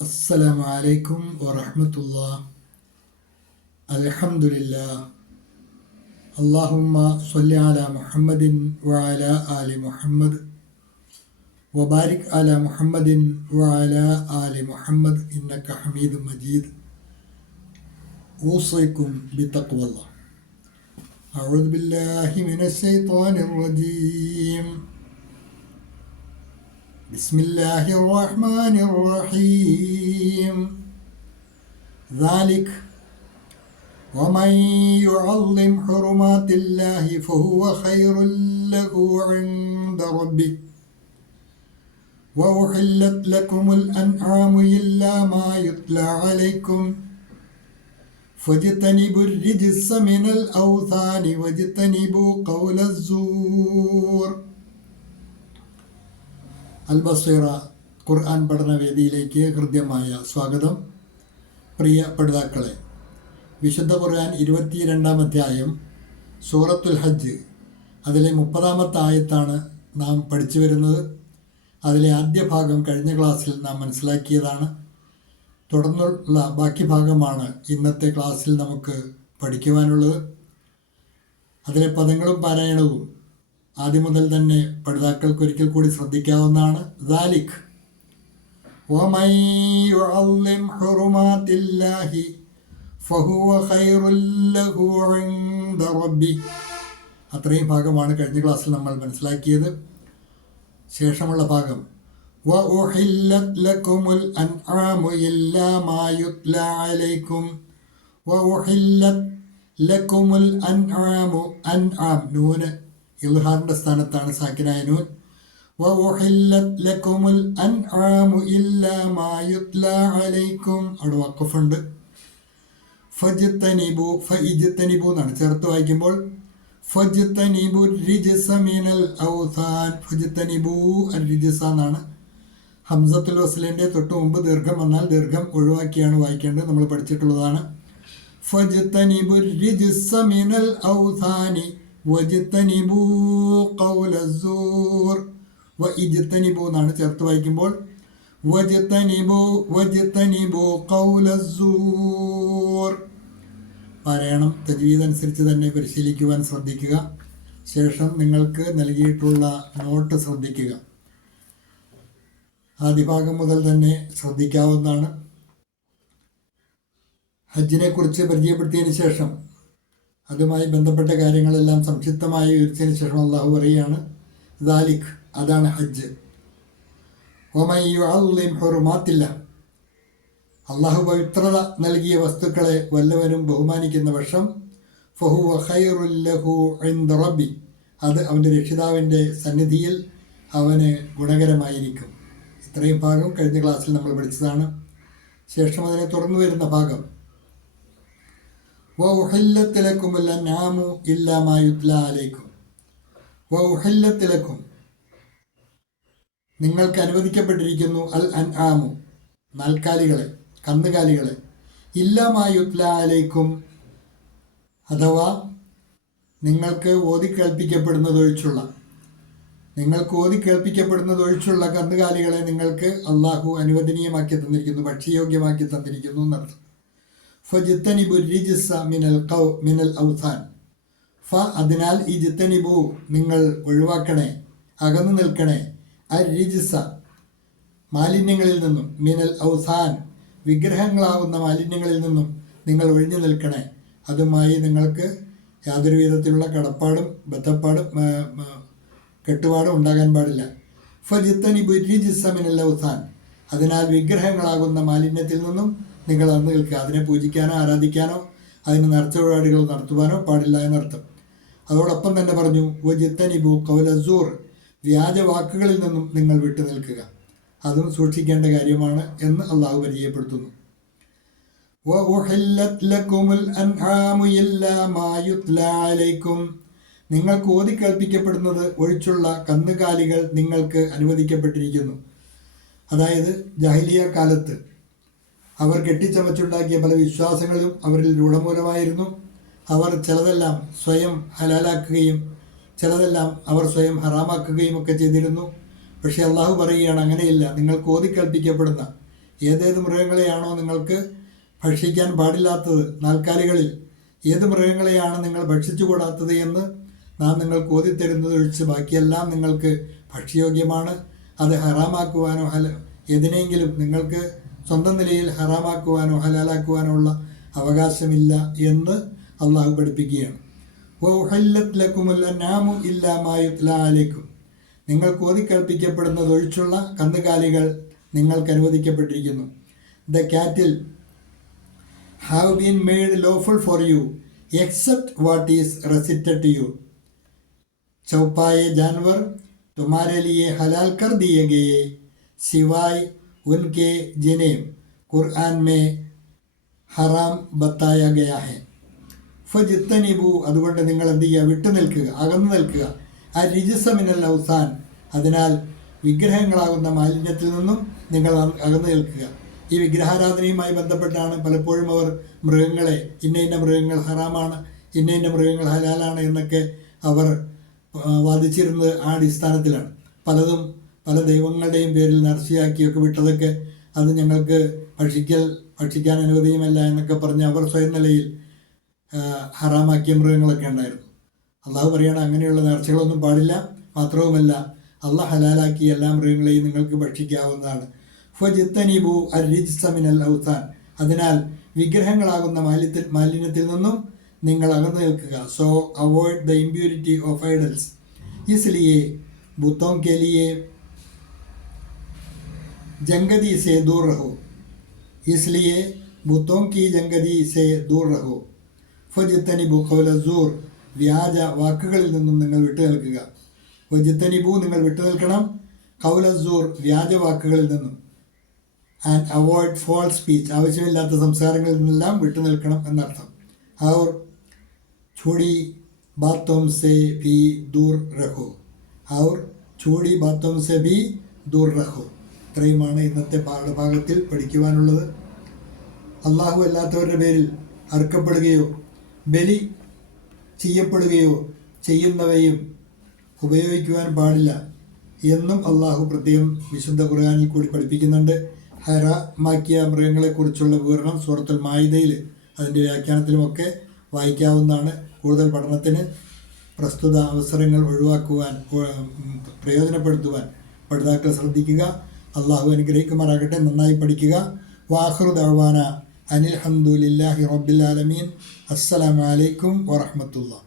السلام عليكم ورحمة الله. الحمد لله. اللهم صل على محمد وعلى آل محمد وبارك على محمد وعلى آل محمد إنك حميد مجيد. أوصيكم بتقوى الله. أعوذ بالله من الشيطان الرجيم. بسم الله الرحمن الرحيم. ذلك ومن يعظم حرمات الله فهو خير له عند ربه وأحلت لكم الأنعام إلا ما يتلى عليكم فاجتنبوا الرجس من الأوثان واجتنبوا قول الزور. അൽബസീറ ഖുർആൻ പഠനവേദിയിലേക്ക് ഹൃദ്യമായ സ്വാഗതം. പ്രിയ പഠിതാക്കളെ, വിശുദ്ധ ഖുർആൻ 22-ാം അധ്യായം സൂറത്തുൽ ഹജ്ജ്, അതിലെ 30-ാമത്തെ ആയത്താണ് നാം പഠിച്ചു വരുന്നത്. അതിലെ ആദ്യ ഭാഗം കഴിഞ്ഞ ക്ലാസ്സിൽ നാം മനസ്സിലാക്കിയതാണ്. തുടർന്നുള്ള ബാക്കി ഭാഗമാണ് ഇന്നത്തെ ക്ലാസ്സിൽ നമുക്ക് പഠിക്കുവാനുള്ളത്. അതിലെ പദങ്ങളും പാരായണവും ആദ്യം മുതൽ തന്നെ പഠിതാക്കൾക്ക് ഒരിക്കൽ കൂടി ശ്രദ്ധിക്കാവുന്നതാണ്. ദാലിക് വമൻ യുഅള്ളിം ഹുറുമാത്തില്ലാഹി ഫഹുവ ഖൈറുൽ ലഹു ഇൻദ റബ്ബി. അത്രയും ഭാഗമാണ് കഴിഞ്ഞ ക്ലാസ്സിൽ നമ്മൾ മനസ്സിലാക്കിയത്. ശേഷമുള്ള ഭാഗം വഉഹില്ലത് ലക്കുമുൽ അൻആമു ഇല്ലാ മാ യുത്ലാ അലൈക്കും വഉഹില്ലത് ലക്കുമുൽ അൻആമു. അൻആം നൂന് ഇൽഹാറിൻ്റെ സ്ഥാനത്താണ് സാക്കിനായ നൂൻ. വഉഹില്ലത് ലക്കുമുൽ അൻആമു ഇല്ലാ മാ യുത്ലാ അലൈക്കും. അവിടെ വഖഫുണ്ട്. ഫജ്തനിബു ഫഇജ്തനിബു എന്നാണ് ചേർത്ത് വായിക്കുമ്പോൾ. ഫജ്തനിബു റിജ്സ മിനൽ ഔസാൻ. ഫജ്തനിബു അർരിജ്സ എന്നാണ്. ഹംസത്തുൽ വസ്ലിൻ്റെ തൊട്ട് മുമ്പ് ദീർഘം വന്നാൽ ദീർഘം ഒഴിവാക്കിയാണ് വായിക്കേണ്ടത്. നമ്മൾ പഠിച്ചിട്ടുള്ളതാണ്. ഫജ്തനിബു റിജ്സ മിനൽ ഔസാനി വജ്തനിബു ഖൗല സൂർ. വഇജ്തനിബു എന്നാണ് ചേർത്ത് വായിക്കുമ്പോൾ. വജ്തനിബു ഖൗല സൂർ. പാരായണം തജ്വീദ് അനുസരിച്ച് തന്നെ പരിശീലിക്കുവാൻ ശ്രദ്ധിക്കുക. ശേഷം നിങ്ങൾക്ക് നൽകിയിട്ടുള്ള നോട്ട് ശ്രദ്ധിക്കുക. ആദ്യ ഭാഗം മുതൽ തന്നെ ശ്രദ്ധിക്കാവുന്നതാണ്. ഹജ്ജിനെ കുറിച്ച് പരിചയപ്പെടുത്തിയതിന് ശേഷം അതുമായി ബന്ധപ്പെട്ട കാര്യങ്ങളെല്ലാം സംക്ഷിപ്തമായി വിവരിച്ചതിന് ശേഷം അള്ളാഹു പറയുകയാണ്, ദാലിക് അതാണ് ഹജ്ജ്. വമൻ യുഅള്ളിം ഹുറുമാത്തില്ല. അള്ളാഹു പവിത്രത നൽകിയ വസ്തുക്കളെ വല്ലവനും ബഹുമാനിക്കുന്ന പക്ഷം ഫഹുവ ഖൈറുൽ ലഹു ഇൻദ റബ്ബി. അത് അവൻ്റെ രക്ഷിതാവിൻ്റെ സന്നിധിയിൽ അവന് ഗുണകരമായിരിക്കും. ഇത്രയും ഭാഗം കഴിഞ്ഞ ക്ലാസ്സിൽ നമ്മൾ പഠിച്ചതാണ്. ശേഷം അതിനെ തുറന്നു വരുന്ന ഭാഗം വഉഹില്ലത് ലക്കുമുൽ അൻആമു ഇല്ലാ മാ യുത്ലാ അലൈക്കും. വഉഹില്ലത് ലക്കും നിങ്ങൾക്ക് അനുവദിക്കപ്പെട്ടിരിക്കുന്നു അൽ അൻആമു നാൽക്കാലികളെ, കന്നുകാലികളെ, ഇല്ലാ മാ യുത്ലാ അലൈക്കും അഥവാ നിങ്ങൾക്ക് ഓതിക്കേൾപ്പിക്കപ്പെടുന്നതൊഴിച്ചുള്ള കന്നുകാലികളെ നിങ്ങൾക്ക് അള്ളാഹു അനുവദനീയമാക്കി തന്നിരിക്കുന്നു, ഭക്ഷ്യയോഗ്യമാക്കി തന്നിരിക്കുന്നു എന്നർത്ഥം. ഫജ്തനിബു റിജ്സ മിനൽ ഔസാൻ. ഫ അതിനാൽ ഈ ജിത്തനിബു നിങ്ങൾ ഒഴിവാക്കണേ, അകന്നു നിൽക്കണേ, റിജ്സ മാലിന്യങ്ങളിൽ നിന്നും, മിനൽ ഔസാൻ വിഗ്രഹങ്ങളാവുന്ന മാലിന്യങ്ങളിൽ നിന്നും നിങ്ങൾ ഒഴിഞ്ഞു നിൽക്കണേ. അതുമായി നിങ്ങൾക്ക് യാതൊരു വിധത്തിലുള്ള കടപ്പാടും ബദ്ധപ്പാടും കെട്ടുപാടും ഉണ്ടാകാൻ പാടില്ല. ഫജ്തനിബു റിജ്സ മിനൽ ഔസാൻ അതിനാൽ വിഗ്രഹങ്ങളാകുന്ന മാലിന്യത്തിൽ നിന്നും നിങ്ങൾ അകന്നു നിൽക്കുക. അതിനെ പൂജിക്കാനോ ആരാധിക്കാനോ അതിന് നേർച്ച വഴിപാടുകൾ നടത്തുവാനോ പാടില്ല എന്നർത്ഥം. അതോടൊപ്പം തന്നെ പറഞ്ഞു വജ്തനിബു ഖൗല സൂർ വ്യാജ വാക്കുകളിൽ നിന്നും നിങ്ങൾ വിട്ടു നിൽക്കുക. അതും സൂക്ഷിക്കേണ്ട കാര്യമാണ് എന്ന് അള്ളാഹു പരിചയപ്പെടുത്തുന്നു. വഉഹില്ലത് ലക്കുമുൽ അൻആമു ഇല്ലാ മാ യുത്ലാ അലൈക്കും. നിങ്ങൾക്ക് ഓതിക്കേൾപ്പിക്കപ്പെടുന്നത് ഒഴിച്ചുള്ള കന്നുകാലികൾ നിങ്ങൾക്ക് അനുവദിക്കപ്പെട്ടിരിക്കുന്നു. അതായത് ജാഹിലിയ കാലത്ത് അവർ കെട്ടിച്ചമച്ചുണ്ടാക്കിയ പല വിശ്വാസങ്ങളും അവരിൽ രൂഢമൂലമായിരുന്നു. അവർ ചിലതെല്ലാം സ്വയം ഹലാലാക്കുകയും ചിലതെല്ലാം അവർ സ്വയം ഹറാമാക്കുകയും ഒക്കെ ചെയ്തിരുന്നു. പക്ഷേ അള്ളാഹു പറയുകയാണ്, അങ്ങനെയില്ല. നിങ്ങൾക്ക് ഓതിക്കൽപ്പിക്കപ്പെടുന്ന ഏതേത് മൃഗങ്ങളെയാണോ നിങ്ങൾക്ക് ഭക്ഷിക്കാൻ പാടില്ലാത്തത്, നാൽക്കാലികളിൽ ഏത് മൃഗങ്ങളെയാണ് നിങ്ങൾ ഭക്ഷിച്ചുകൂടാത്തത് എന്ന് നാം നിങ്ങൾക്ക് ഓതിത്തരുന്നത് ഒഴിച്ച് ബാക്കിയെല്ലാം നിങ്ങൾക്ക് ഭക്ഷ്യയോഗ്യമാണ്. അത് ഹറാമാക്കുവാനോ ഏതിനെങ്കിലും നിങ്ങൾക്ക് സ്വന്തം നിലയിൽ ഹറാമാക്കുവാനോ ഹലാലാക്കുവാനോ ഉള്ള അവകാശമില്ല എന്ന് അള്ളാഹു പഠിപ്പിക്കുകയാണ്. വഉഹല്ലത് ലക്കുമുൽ അൻആമു ഇല്ലാ മാ യുത്ലാ അലൈക്കും. നിങ്ങൾക്ക് ഓതിക്കൽപ്പിക്കപ്പെടുന്നതൊഴിച്ചുള്ള കന്നുകാലികൾ നിങ്ങൾക്ക് അനുവദിക്കപ്പെട്ടിരിക്കുന്നു. The cattle have been made lawful for you except what is recited to you. चौपाए जानवर तुम्हारे लिए हलाल कर दिए गए सिवाय उनके जिन्हें ഖുർആൻ में ഹറാം ബത്തായ ഗയാ ഹെ. ഫജിത്തനിബു, അതുകൊണ്ട് നിങ്ങൾ എന്ത് ചെയ്യുക, വിട്ടു നിൽക്കുക, അകന്നു നിൽക്കുക. ആ റിജിസ മിനൽ ഔസാൻ, അതിനാൽ വിഗ്രഹങ്ങളാകുന്ന മാലിന്യത്തിൽ നിന്നും നിങ്ങൾ അകന്നു നിൽക്കുക. ഈ വിഗ്രഹാരാധനയുമായി ബന്ധപ്പെട്ടാണ് പലപ്പോഴും അവർ മൃഗങ്ങളെ ഇന്ന മൃഗങ്ങൾ ഹറാമാണ്, ഇന്ന മൃഗങ്ങൾ ഹലാലാണ് എന്നൊക്കെ അവർ വാദിച്ചിരുന്നത് ആ അടിസ്ഥാനത്തിലാണ്. പലതും പല ദൈവങ്ങളുടെയും പേരിൽ നേർച്ചയാക്കിയൊക്കെ വിട്ടതൊക്കെ അത് ഞങ്ങൾക്ക് ഭക്ഷിക്കാൻ അനുവദനീയമല്ല എന്നൊക്കെ പറഞ്ഞ് അവർ സ്വയം നിലയിൽ ഹറാമാക്കിയ മൃഗങ്ങളൊക്കെ ഉണ്ടായിരുന്നു. അള്ളാഹു പറയുകയാണ് അങ്ങനെയുള്ള നേർച്ചകളൊന്നും പാടില്ല. മാത്രവുമല്ല അള്ളാഹ് ഹലാലാക്കിയ എല്ലാ മൃഗങ്ങളെയും നിങ്ങൾക്ക് ഭക്ഷിക്കാവുന്നതാണ്. ഫജിത്തനിബു അർരിജ്സ മിനൽ ഔസാൻ, അതിനാൽ വിഗ്രഹങ്ങളാകുന്ന മാലിന്യത്തിൽ നിന്നും നിങ്ങൾ അകന്നു നിൽക്കുക. So avoid the impurity of idols इसलिए बुतों के लिए जंगदी से दूर रहो. इसलिए बुतों की जंगदी से दूर रहो. ഫജിത്തനിബു ഖൗല സൂർ, വ്യാജ വാക്കുകളിൽ നിന്നും നിങ്ങൾ വിട്ടു നിൽക്കുക. ഫജിത്തനിബു, നിങ്ങൾ വിട്ടു നിൽക്കണം, ഖൗല സൂർ, വ്യാജ വാക്കുകളിൽ നിന്നും. ആൻഡ് അവോയ്ഡ് ഫോൾസ് സ്പീച്ച്, ആവശ്യമില്ലാത്ത സംസാരങ്ങളിൽ നിന്നെല്ലാം വിട്ടു നിൽക്കണം എന്നർത്ഥം. और छोड़ी बातों से भी दूर रखो. और छोड़ी बातों से भी दूर रखो. ഇത്രയുമാണ് ഇന്നത്തെ പാഠഭാഗത്തിൽ പഠിക്കുവാനുള്ളത്. അള്ളാഹു അല്ലാത്തവരുടെ പേരിൽ അറുക്കപ്പെടുകയോ ബലി ചെയ്യപ്പെടുകയോ ചെയ്യുന്നവയും ഉപയോഗിക്കുവാൻ പാടില്ല എന്നും അള്ളാഹു പ്രത്യേകം വിശുദ്ധ ഖുർആനിൽ കൂടി പഠിപ്പിക്കുന്നുണ്ട്. ഹറാമാക്കിയ മൃഗങ്ങളെക്കുറിച്ചുള്ള വിവരണം സൂറത്തുൽ മാഇദയിൽ അതിൻ്റെ വ്യാഖ്യാനത്തിലുമൊക്കെ വായിക്കാവുന്നതാണ്. കൂടുതൽ പഠനത്തിന് പ്രസ്തുത അവസരങ്ങൾ പ്രയോജനപ്പെടുത്തുവാൻ പഠിതാക്കൾ ശ്രദ്ധിക്കുക. അള്ളാഹു അനുഗ്രഹിക്കുമാറാകട്ടെ. നന്നായി പഠിക്കുക. വാഖിറു ദഅ്വാന അനിൽ ഹംദുലില്ലാഹി റബ്ബിൽ ആലമീൻ. അസ്സലാമു അലൈക്കും വറഹ്മത്തുള്ളാഹി.